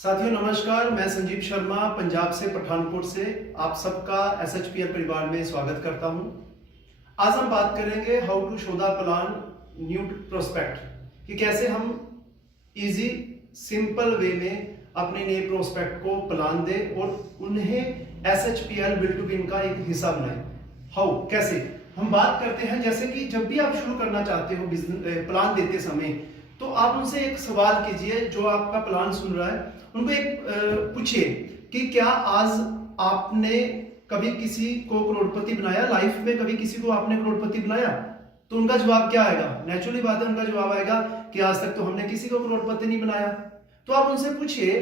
साथियों नमस्कार, मैं संजीव शर्मा पंजाब से पठानकोट से आप सबका एसएचपीएल परिवार में स्वागत करता हूं। आज हम बात करेंगे how to show the plan new prospect कि कैसे हम इजी सिंपल वे में अपने नए प्रोस्पेक्ट को प्लान दें और उन्हें एसएचपीएल बिल्ड टू विन का एक हिस्सा बनाएं। हाउ कैसे हम बात करते हैं, जैसे कि जब भी आप शुरू करना चाहते हो बिजनेस प्लान देते समय, तो आप उनसे एक सवाल कीजिए, जो आपका प्लान सुन रहा है उनको एक पूछिए कि क्या आज आपने कभी किसी को करोड़पति बनाया, लाइफ में कभी किसी को आपने करोड़पति बनाया? तो उनका जवाब क्या आएगा? नेचुरली बात है, उनका जवाब आएगा कि आज तक तो हमने किसी को करोड़पति नहीं बनाया। तो आप उनसे पूछिए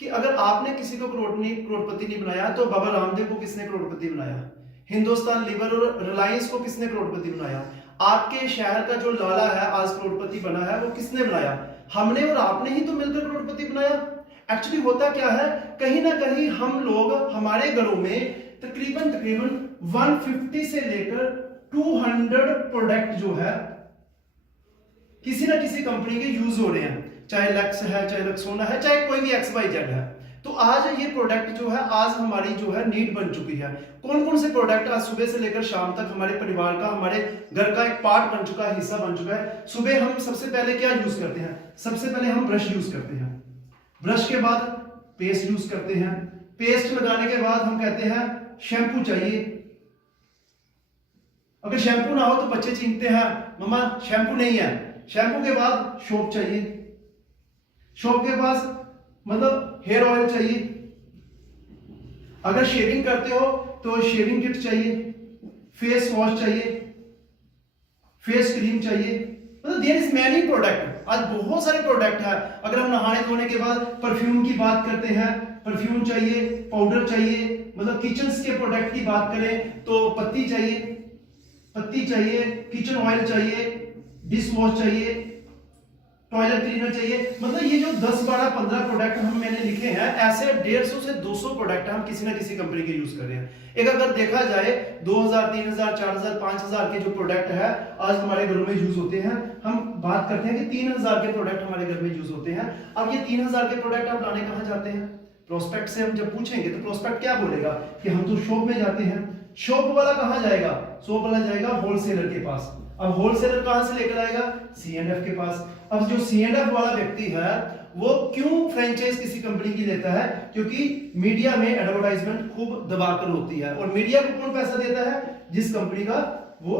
कि अगर आपने किसी को करोड़पति नहीं बनाया तो बाबा रामदेव को किसने करोड़पति बनाया? हिंदुस्तान लीवर और रिलायंस को किसने करोड़पति बनाया? आपके शहर का जो लाला है आज करोड़पति बना है, वो किसने बनाया? हमने और आपने ही तो मिलकर करोड़पति बनाया। एक्चुअली होता क्या है, कहीं ना कहीं हम लोग हमारे घरों में तकरीबन 150 से लेकर 200 प्रोडक्ट जो है किसी ना किसी कंपनी के यूज हो रहे हैं, चाहे लक्स है, चाहे लक्सोना है, चाहे कोई भी XYZ है। तो आज ये प्रोडक्ट जो है आज हमारी जो है नीड बन चुकी है। कौन कौन से प्रोडक्ट आज सुबह से लेकर शाम तक हमारे परिवार का, हमारे घर का एक पार्ट बन चुका है, हिस्सा बन चुका है। सुबह हम सबसे पहले क्या यूज करते हैं? सबसे पहले हम ब्रश यूज करते हैं, ब्रश के बाद पेस्ट यूज करते हैं, पेस्ट लगाने के बाद हम कहते हैं शैम्पू चाहिए। अगर शैम्पू ना हो तो बच्चे चीखते हैं मम्मा शैम्पू नहीं है। शैम्पू के बाद सोप चाहिए, सोप के पास मतलब हेयर ऑयल चाहिए। अगर शेविंग करते हो तो शेविंग किट चाहिए, फेस वॉश चाहिए, फेस क्रीम चाहिए। मतलब देयर इज मैनी प्रोडक्ट, आज बहुत सारे प्रोडक्ट है। अगर हम नहाने धोने के बाद परफ्यूम की बात करते हैं, परफ्यूम चाहिए, पाउडर चाहिए। मतलब किचन के प्रोडक्ट की बात करें तो पत्ती चाहिए, किचन ऑयल चाहिए, डिश वॉश चाहिए, टॉयलेट क्लीनर चाहिए। मतलब ये जो 10, 12, 15 प्रोडक्ट हम मैंने लिखे हैं, ऐसे 150 से 200 प्रोडक्ट हम किसी ना किसी कंपनी के यूज कर रहे हैं। एक अगर देखा जाए 2000, 3000, 4000, 5000 के जो प्रोडक्ट है आज हमारे घरों में यूज होते हैं। हम बात करते हैं कि 3000 के प्रोडक्ट हमारे घर में यूज होते हैं। अब ये 3000 के प्रोडक्ट आप लाने कहां जाते हैं? प्रोस्पेक्ट से हम जब पूछेंगे तो प्रोस्पेक्ट क्या बोलेगा कि हम तो शॉप में जाते हैं। शॉप वाला कहां जाएगा? शॉप वाला जाएगा होलसेलर के पास। अब होलसेलर कहां से लेकर आएगा? C&F के पास। अब जो C&F वाला व्यक्ति है वो क्यों फ्रेंचाइज किसी कंपनी की लेता है? क्योंकि मीडिया में एडवर्टाइजमेंट खूब दबाकर होती है, और मीडिया को कौन पैसा देता है? जिस कंपनी का वो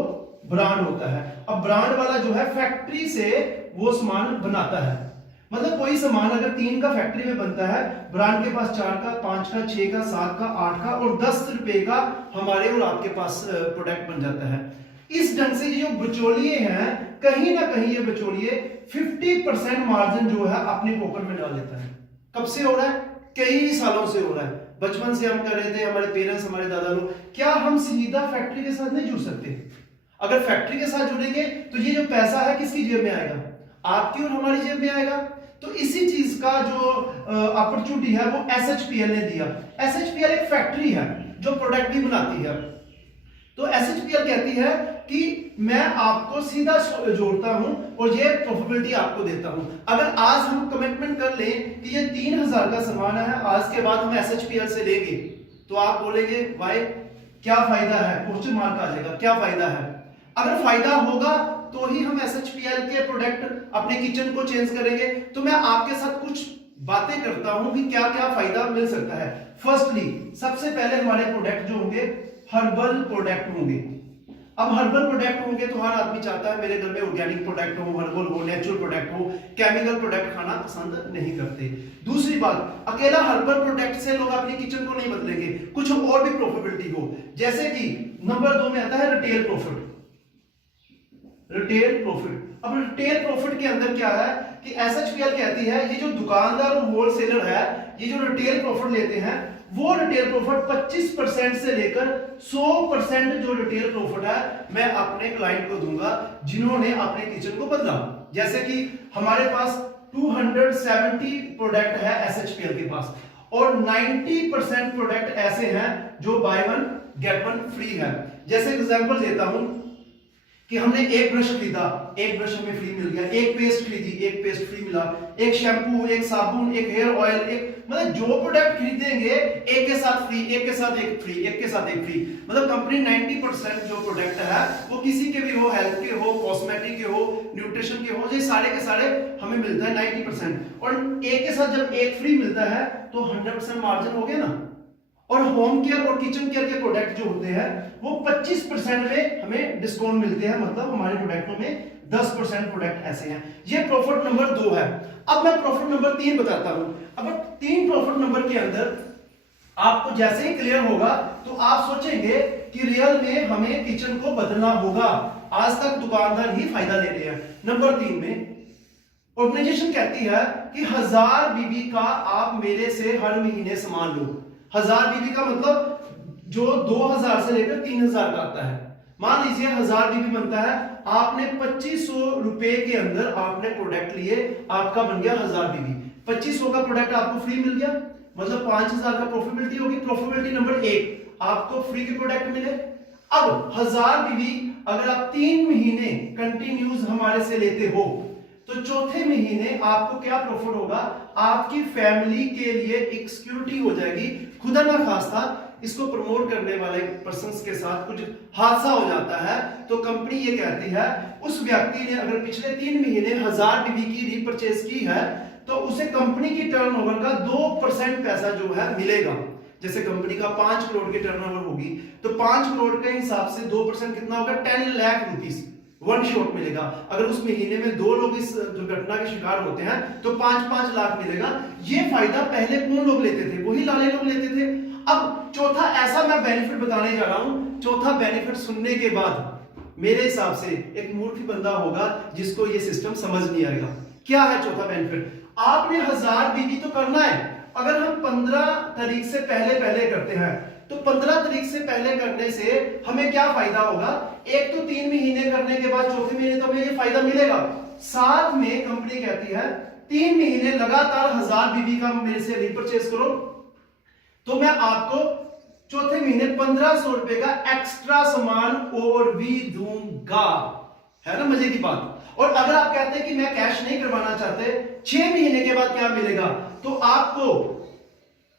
ब्रांड होता है। अब ब्रांड वाला जो है फैक्ट्री से वो सामान बनाता है। मतलब कोई सामान अगर 3 का फैक्ट्री में बनता है, ब्रांड के पास 4 का, 5 का, 6 का, 7 का, 8 का और 10 रुपए का हमारे और आपके पास प्रोडक्ट बन जाता है। इस ढंग से जो बिचौलिए हैं, कहीं ना कहीं ये बिचौलिए 50% मार्जिन जो है अपनी पॉकेट में डाल लेता है। कब से हो रहा है? कई सालों से हो रहा है। बचपन से हम कर रहे थे, हमारे पेरेंट्स, हमारे दादा लोग। क्या हम सीधा फैक्ट्री के साथ नहीं जुड़ सकते? अगर फैक्ट्री के साथ जुड़ेंगे तो ये जो पैसा है किसकी जेब में आएगा? आपकी और हमारी जेब में आएगा। तो इसी चीज का जो अपॉर्चुनिटी है वो एसएचपीएल ने दिया। एसएचपीएल एक फैक्ट्री है जो प्रोडक्ट भी बनाती है। तो एसएचपीएल कहती है कि मैं आपको सीधा जोड़ता हूं और ये प्रॉफिटेबिलिटी आपको देता हूं। अगर आज हम कमिटमेंट कर लें कि ये 3000 का सामान है, आज के बाद हम एसएचपीएल से लेंगे, तो आप बोलेंगे भाई क्या फायदा है? क्वेश्चन मार्क आ जाएगा, क्या फायदा है? अगर फायदा होगा तो ही हम एसएचपीएल के प्रोडक्ट अपने किचन को चेंज करेंगे। तो मैं आपके साथ कुछ बातें करता हूं कि क्या क्या फायदा मिल सकता है। फर्स्टली सबसे पहले हमारे प्रोडक्ट जो होंगे हर्बल प्रोडक्ट होंगे। अब हर्बल प्रोडक्ट होंगे तो हर आदमी चाहता है मेरे घर में ऑर्गेनिक प्रोडक्ट हो, हर्बल हो, नेचुरल प्रोडक्ट हो। केमिकल प्रोडक्ट खाना पसंद नहीं करते। दूसरी बात, अकेला हर्बल प्रोडक्ट से लोग अपनी किचन को नहीं बदलेंगे, कुछ और भी प्रॉफिटेबिलिटी हो। जैसे कि नंबर 2 में आता है रिटेल प्रॉफिट। Retail profit. अब रिटेल प्रॉफिट के अंदर क्या है कि एसएचपीएल कहती है ये जो दुकानदार और होलसेलर है, ये जो रिटेल प्रॉफिट लेते हैं, वो रिटेल प्रॉफिट 25% से लेकर 100% जो रिटेल प्रॉफिट है मैं अपने क्लाइंट को दूंगा जिन्होंने अपने किचन को बदला। जैसे कि हमारे पास 270 प्रोडक्ट है एसएचपीएल के पास, और 90% प्रोडक्ट ऐसे हैं जो बाय 1 गेट 1 फ्री है। जैसे एग्जांपल देता हूं कि हमने एक ब्रश खरीदा, एक ब्रश हमें फ्री मिल गया, एक पेस्ट खरीदी, एक पेस्ट फ्री मिला, एक शैम्पू, एक साबुन, एक हेयर ऑयल, एक मतलब जो प्रोडक्ट खरीदेंगे एक के साथ फ्री, एक के साथ एक फ्री, एक के साथ एक फ्री। मतलब कंपनी 90% जो प्रोडक्ट है वो किसी के भी हो, हेल्थ के हो, कॉस्मेटिक के हो, न्यूट्रिशन के हो, ये सारे के सारे हमें मिलता है 90%। और एक के साथ जब एक फ्री मिलता है तो 100% मार्जिन हो गया ना। और होम केयर और किचन केयर के प्रोडक्ट जो होते हैं वो 25% में हमें डिस्काउंट मिलते हैं, मतलब हमारे प्रोडक्टों में 10% प्रोडक्ट ऐसे हैं। ये प्रॉफिट नंबर 2 है। अब मैं प्रॉफिट नंबर 3 बताता हूं। अब 3 प्रॉफिट नंबर के अंदर आपको जैसे ही क्लियर होगा तो आप सोचेंगे कि रियल में हमें किचन को बदलना होगा, आज तक दुकानदार ही फायदा ले रहे हैं। नंबर 3 में ऑर्गेनाइजेशन कहती है कि 1000 बीबी का आप मेरे से हर महीने सामान लो। 1000 बीबी का मतलब जो 2000 से लेकर 3000 का आता है। मान लीजिए 1000 बीबी बनता है, आपने 2500 रुपए के अंदर आपने प्रोडक्ट लिए, आपका बन गया 1000 बीबी। 2500 का प्रोडक्ट आपको फ्री मिल गया, मतलब 5000 का प्रॉफिटेबिलिटी होगी। प्रॉफिटेबिलिटी नंबर 1, आपको फ्री के प्रोडक्ट मिले। अब 1000 बीबी अगर आप 3 महीने कंटिन्यूस हमारे से लेते हो तो चौथे महीने आपको क्या प्रॉफिट होगा, आपकी फैमिली के लिए एक सिक्योरिटी हो जाएगी। खुदा ना खास्ता इसको प्रमोट करने वाले पर्संस के साथ कुछ हादसा हो जाता है तो कंपनी ये कहती है उस व्यक्ति ने अगर पिछले 3 महीने 1000 बीबी की रीपरचेज की है तो उसे कंपनी की टर्नओवर का 2% पैसा जो है मिलेगा। जैसे कंपनी का 5 करोड़ की टर्नओवर होगी तो 5 करोड़ के हिसाब से 2% कितना होगा, 10 लाख रुपीस वन शॉट मिलेगा। अगर उस महीने में 2 लोग इस दुर्घटना के शिकार होते हैं तो 5-5 लाख मिलेगा। ये फायदा पहले कौन लोग लेते थे, वही लाले लोग लेते थे। अब चौथा ऐसा मैं बेनिफिट बताने जा रहा हूं, चौथा बेनिफिट सुनने के बाद मेरे हिसाब से एक मूर्ख बंदा होगा जिसको ये सिस्टम समझ नहीं आएगा। क्या है चौथा बेनिफिट? आपने 1000 बीबी तो करना है। अगर हम 15 तारीख से पहले करते हैं तो 15 तारीख से पहले करने से हमें क्या फायदा होगा, एक तो 3 महीने करने के बाद चौथे महीने तो हमें ये फायदा मिलेगा। साथ में कंपनी कहती है 3 महीने लगातार 1000 बीबी का मेरे से रीपरचेज करो तो मैं आपको चौथे महीने 1500 रुपए का एक्स्ट्रा सामान और भी दूंगा। है ना मजे की बात। और अगर आप कहते हैं कि मैं कैश नहीं करवाना चाहते, 6 महीने के बाद क्या मिलेगा, तो आपको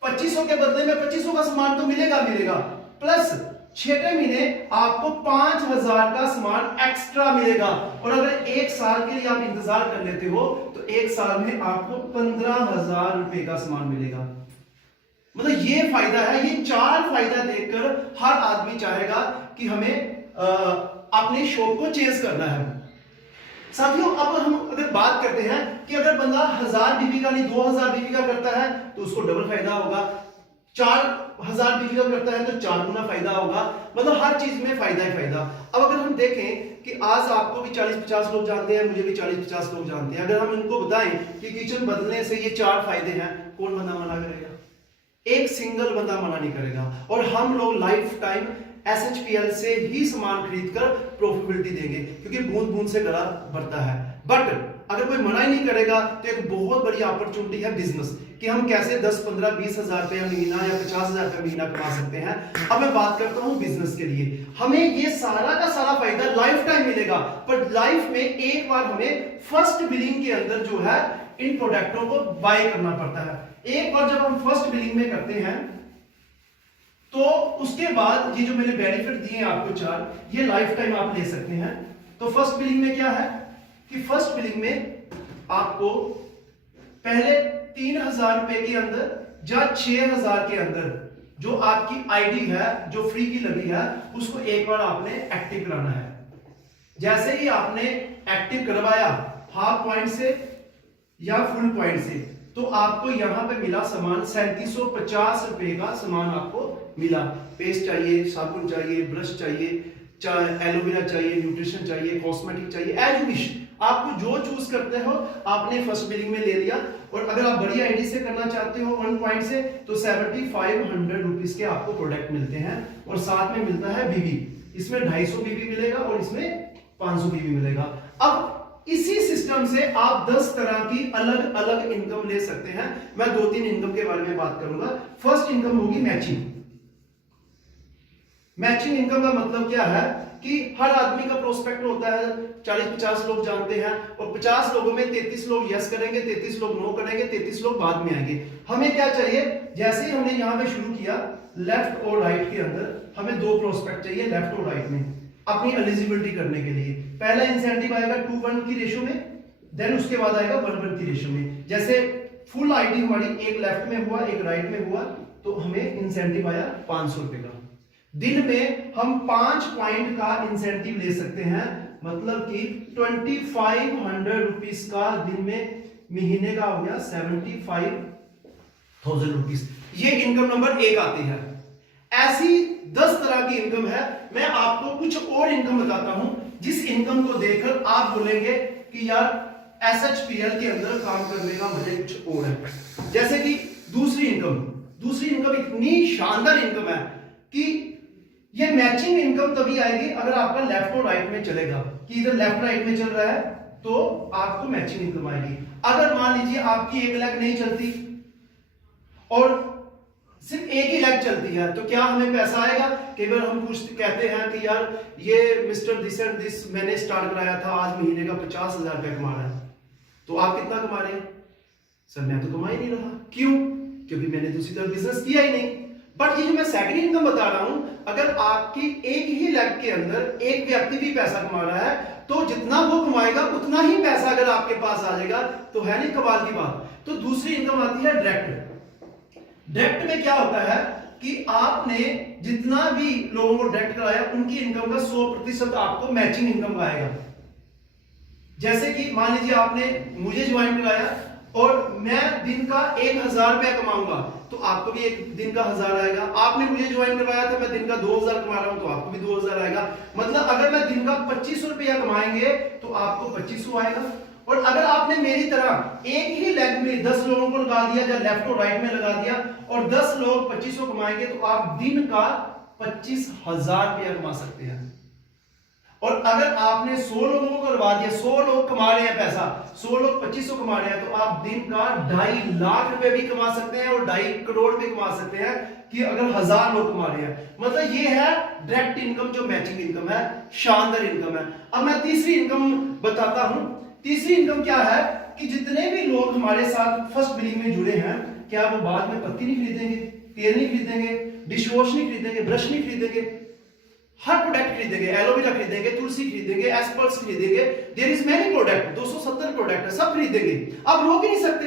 2500 के बदले में 2500 का सामान तो मिलेगा प्लस 6वें महीने आपको 5000 का सामान एक्स्ट्रा मिलेगा। और अगर 1 साल के लिए आप इंतजार कर लेते हो तो 1 साल में आपको 15000 रुपए का सामान मिलेगा। मतलब ये फायदा है। ये 4 फायदा देखकर हर आदमी चाहेगा कि हमें अपनी शॉप को चेंज करना है। साथियों अब हम अगर बात करते हैं कि अगर बंदा 1000 बीबी का नहीं 2000 बीबी का करता है तो उसको डबल फायदा होगा, 4000 बीबी का करता है तो 4 गुना फायदा होगा। मतलब हर चीज में फायदा ही फायदा। अब अगर हम देखें कि आज आपको भी 40-50 लोग जानते हैं, मुझे भी 40-50 लोग जानते हैं, अगर हम इनको बताएं कि किचन बदलने से ये 4 फायदे हैं, कौन बंदा मना करेगा? एक सिंगल बंदा मना नहीं करेगा। और हम लोग लाइफ टाइम SHPL से ही सामान खरीदकर प्रॉफिटेबिलिटी देंगे क्योंकि बूंद बूंद से गला भरता है। बट अगर कोई मना ही नहीं करेगा तो एक बहुत बड़ी अपॉर्चुनिटी है बिजनेस कि हम कैसे 10, 15, 20 हजार रुपया महीना या 50 हजार रुपया महीना कमा सकते हैं। अब मैं बात करता हूं बिजनेस के लिए, हमें ये सारा का सारा फायदा लाइफ टाइम मिलेगा, पर लाइफ में एक बार हमें फर्स्ट बिलिंग के अंदर जो है इन प्रोडक्टों को बाय करना पड़ता है। एक बार जब हम फर्स्ट बिलिंग में करते हैं तो उसके बाद ये जो मैंने बेनिफिट दिए हैं आपको 4, ये लाइफ टाइम आप ले सकते हैं। तो फर्स्ट बिलिंग में क्या है कि फर्स्ट बिलिंग में आपको पहले 3000 रुपए के अंदर या 6000 के अंदर जो आपकी आईडी है जो फ्री की लगी है उसको एक बार आपने एक्टिव कराना है। जैसे ही आपने एक्टिव करवाया हाफ पॉइंट से या फुल पॉइंट से तो आपको यहां पे मिला सामान 3750 रुपए का सामान आपको मिला। पेस्ट चाहिए, साबुन चाहिए, ब्रश चाहिए, एलोवेरा चाहिए, न्यूट्रिशन चाहिए, कॉस्मेटिक चाहिए, एज विश आपको जो चूज करते हो आपने फर्स्ट बिलिंग में ले लिया। और अगर आप बड़ी आईडी से करना चाहते हो 1 पॉइंट से तो 7500 रुपीस के आपको प्रोडक्ट मिलते हैं और साथ में मिलता है बीबी। इसमें 250 बीबी मिलेगा और इसमें 500 बीबी मिलेगा। अब इसी सिस्टम से आप 10 तरह की अलग अलग इनकम ले सकते हैं। मैं 2-3 इनकम के बारे में बात करूंगा। फर्स्ट इनकम होगी मैचिंग। मैचिंग इनकम का मतलब क्या है कि हर आदमी का प्रोस्पेक्ट होता है, 40-50 लोग जानते हैं और 50 लोगों में 33 लोग यस करेंगे, 33 लोग नो करेंगे, 33 लोग बाद में आएंगे। हमें क्या चाहिए, जैसे ही हमने यहाँ पे शुरू किया लेफ्ट और राइट के अंदर हमें 2 प्रोस्पेक्ट चाहिए लेफ्ट और राइट में अपनी एलिजिबिलिटी करने के लिए। पहला इंसेंटिव आएगा 2:1 की रेशो में, देन उसके बाद आएगा 1:1 की रेशो में। जैसे फुल आईडी हमारी एक लेफ्ट में हुआ एक राइट में हुआ तो हमें इंसेंटिव आया 500 रुपए का। दिन में हम 5 पॉइंट का इंसेंटिव ले सकते हैं, मतलब कि 2500 रुपीज का दिन में, महीने का हो गया 75,000 रुपीज। ये इनकम नंबर 1 आती है। ऐसी 10 तरह की इनकम है। मैं आपको कुछ और इनकम बताता हूं जिस इनकम को देखकर आप बोलेंगे कि यार एसएचपीएल के अंदर काम करने का मजा कुछ और है। जैसे कि दूसरी इनकम इतनी शानदार इनकम है कि ये मैचिंग इनकम तभी आएगी अगर आपका लेफ्ट और राइट में चलेगा, कि इधर लेफ्ट राइट में चल रहा है तो आपको मैचिंग इनकम आएगी। अगर मान लीजिए आपकी एक लेग नहीं चलती और सिर्फ एक ही लेग चलती है तो क्या हमें पैसा आएगा? कई बार हम कहते हैं कि यार ये मिस्टर दिस एंड दिस मैंने स्टार्ट कराया था, आज महीने का 50,000 रुपया कमा रहा है। तो आप कितना कमा रहे हैं? सर मैं तो कमा ही नहीं रहा। क्यों? क्योंकि मैंने दूसरी तरफ बिजनेस किया ही नहीं। बट ये जो मैं सेकंड इनकम बता रहा हूं, अगर आपकी एक ही लेग के अंदर एक व्यक्ति भी पैसा कमा रहा है तो जितना वो कमाएगा उतना ही पैसा अगर आपके पास आ जाएगा तो है नहीं कमाल की बात। तो दूसरी इनकम आती है डायरेक्ट में क्या होता है कि आपने जितना भी लोगों को डायरेक्ट कराया उनकी इनकम का 100% आपको मैचिंग इनकम आएगा। जैसे कि मान लीजिए आपने मुझे ज्वाइन कराया और मैं दिन का 1,000 रुपया कमाऊंगा तो आपको भी एक दिन का 1,000 आएगा। आपने मुझे ज्वाइन करवाया था, मैं दिन का 2,000 कमा रहा हूं तो आपको भी 2,000 आएगा। मतलब अगर मैं दिन का 2500 रुपया कमाएंगे तो आपको 2500 आएगा। और अगर आपने मेरी तरह एक ही लेग में 10 लोगों को लगा दिया या लेफ्ट और राइट में लगा दिया और 10 लोग 2500 कमाएंगे तो आप दिन का 25,000 रुपया कमा सकते हैं। और अगर आपने 100 लोगों को करवा दिया, 100 लोग कमा रहे हैं पैसा, 100 लोग 2500 कमा रहे हैं तो आप दिन का 2.5 लाख रुपए भी कमा सकते हैं और 2.5 करोड़ भी कमा सकते हैं कि अगर 1000 लोग कमा रहे हैं। मतलब ये है डायरेक्ट इनकम जो मैचिंग इनकम है, शानदार इनकम है। अब मैं तीसरी इनकम बताता हूं। तीसरी इनकम क्या है कि जितने भी लोग हमारे साथ फर्स्ट बिलिंग में जुड़े हैं, क्या वो बाद में पत्ती नहीं खरीदेंगे, तेल नहीं खरीदेंगे, डिश वॉश नहीं खरीदेंगे, ब्रश नहीं खरीदेंगे, हर प्रोडक्ट खरीदेंगे, एलोवेरा खरीदेंगे, तुलसी खरीदेंगे, एस्पर्स खरीदेंगे, there is many product, 270 product है, सब खरीदेंगे। आप रोक ही नहीं सकते।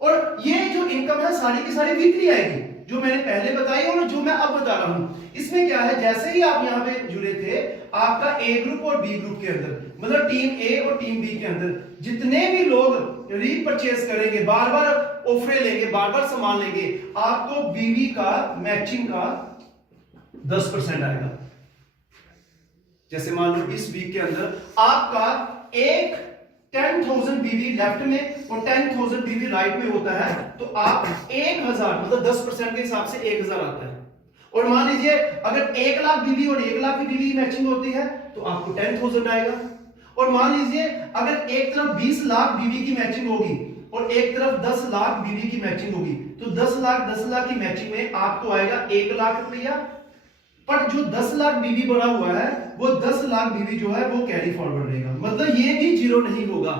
और ये जो इनकम है सारी की सारी वीकली आएगी, जो मैंने पहले बताई और जो मैं अब बता रहा हूं। इसमें क्या है, जैसे ही आप यहां पे जुड़े थे, आपका ए ग्रुप और बी ग्रुप के अंदर, मतलब टीम ए और टीम बी के अंदर जितने भी लोग रीपरचेज करेंगे, बार बार ऑफर लेंगे, बार बार सामान लेंगे, आपको बीवी का मैचिंग का 10% आएगा। जैसे मान लो इस वीक के अंदर आपका एक 10,000 बीवी लेफ्ट में और 10,000 बीवी राइट में होता है तो आप 1,000 मतलब 10% के हिसाब से 1,000 आता है। और मान लीजिए अगर 1 लाख बीवी और 1 लाख की बीवी मैचिंग होती है तो आपको 10,000 आएगा। और मान लीजिए अगर एक तरफ 20 लाख बीवी की मैचिंग होगी और एक तरफ 10 लाख बीवी की मैचिंग होगी तो 10 लाख की मैचिंग में आपको आएगा 1 लाख रुपया। पर जो 10 लाख बीवी बना हुआ है वो 10 लाख बीवी जो है वो कैरी फॉरवर्ड रहेगा, मतलब ये भी जीरो नहीं होगा,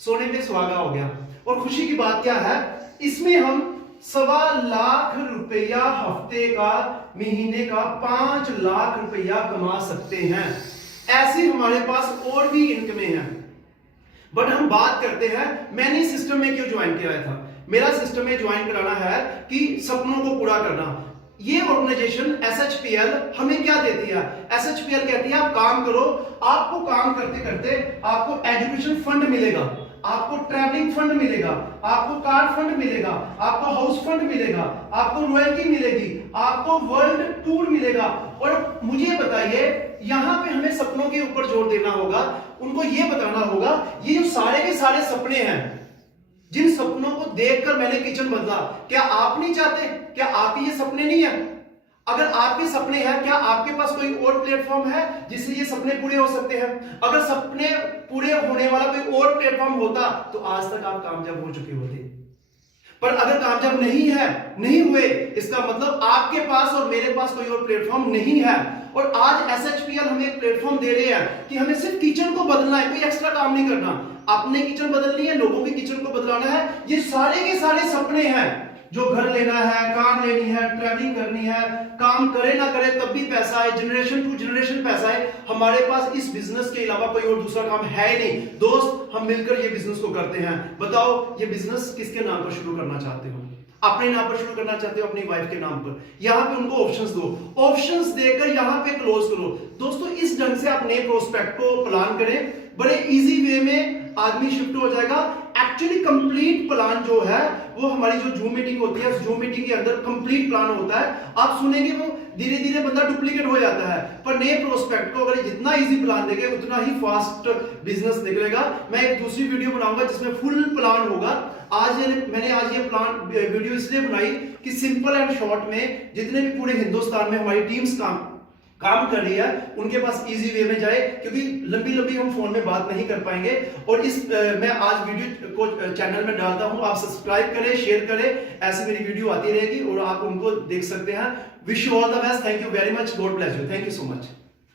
सोने पे सुहागा हो गया। और खुशी की बात क्या है, इसमें हम 1.25 लाख रुपया हफ्ते का, महीने का 5 लाख रुपया कमा सकते हैं। ऐसे हमारे पास और भी इनकमें हैं। बट हम बात करते हैं मैंने सिस्टम में क्यों ज्वाइन किया था। मेरा सिस्टम में ज्वाइन कराना है कि सपनों को पूरा करना। ये ऑर्गेनाइजेशन एसएचपीएल हमें क्या देती है, एसएचपीएल कहती है आप काम करो, आपको काम करते करते आपको एजुकेशन फंड मिलेगा, आपको ट्रैवलिंग फंड मिलेगा, आपको कार फंड मिलेगा, आपको हाउस फंड मिलेगा, आपको रॉयल्टी मिलेगी, आपको वर्ल्ड टूर मिलेगा। और मुझे बताइए यहां पे हमें सपनों के ऊपर जोर देना होगा, उनको ये बताना होगा ये जो सारे के सारे सपने हैं, जिन सपनों को देखकर मैंने किचन बदला, क्या आप नहीं चाहते, क्या आपके ये सपने नहीं है? अगर आपके सपने हैं, क्या आपके पास कोई और प्लेटफॉर्म है जिससे ये सपने पूरे हो सकते हैं? अगर सपने पूरे होने वाला कोई और प्लेटफॉर्म होता तो आज तक आप कामयाब हो चुके होते। पर अगर कामयाब नहीं हुए, इसका मतलब आपके पास और मेरे पास कोई और प्लेटफॉर्म नहीं है। और आज SHPL हमें एक प्लेटफॉर्म दे रहे हैं कि हमें सिर्फ किचन को बदलना है, कोई एक्स्ट्रा काम नहीं करना। अपने किचन बदलनी है, लोगों की किचन को बदलाना है। ये सारे के सारे सपने हैं, जो घर लेना है, कार लेनी है, ट्रैवलिंग करनी है, काम करे ना करे तब भी पैसा है, जनरेशन टू जनरेशन पैसा है। हमारे पास इस बिजनेस के अलावा कोई और दूसरा काम है ही नहीं। दोस्त, हम मिलकर ये बिजनेस को करते हैं। बताओ, ये बिजनेस किसके नाम पर शुरू करना चाहते हो? अपने नाम पर शुरू करना चाहते हो, अपनी वाइफ के नाम पर? यहां पे उनको ऑप्शंस दो, ऑप्शंस देकर यहां पे क्लोज करो। दोस्तों, इस ढंग से आप नए प्रोस्पेक्ट को प्लान करें, बड़े इजी वे में आदमी शिफ्ट हो जाएगा। एक्चुअली कंप्लीट प्लान जो है वो हमारी जो जूम मीटिंग होती है, उस जूम मीटिंग के अंदर कंप्लीट प्लान होता है। आप सुनेंगे वो धीरे धीरे बंदा डुप्लीकेट हो जाता है, पर नए प्रोस्पेक्ट को अगर जितना इजी प्लान देंगे उतना ही फास्ट बिजनेस निकलेगा। मैं एक दूसरी वीडियो बनाऊंगा जिसमें फुल प्लान होगा। मैंने आज ये प्लान वीडियो इसलिए बनाई कि सिंपल एंड शॉर्ट में जितने भी पूरे हिंदुस्तान में हमारी टीम्स काम कर रही है, उनके पास इजी वे में जाए, क्योंकि लंबी हम फोन में बात नहीं कर पाएंगे। और मैं आज वीडियो को चैनल में डालता हूं, आप सब्सक्राइब करें, शेयर करें, ऐसी मेरी वीडियो आती रहेगी और आप उनको देख सकते हैं। Wish you all the best. Thank you very much. God bless you. Thank you so much.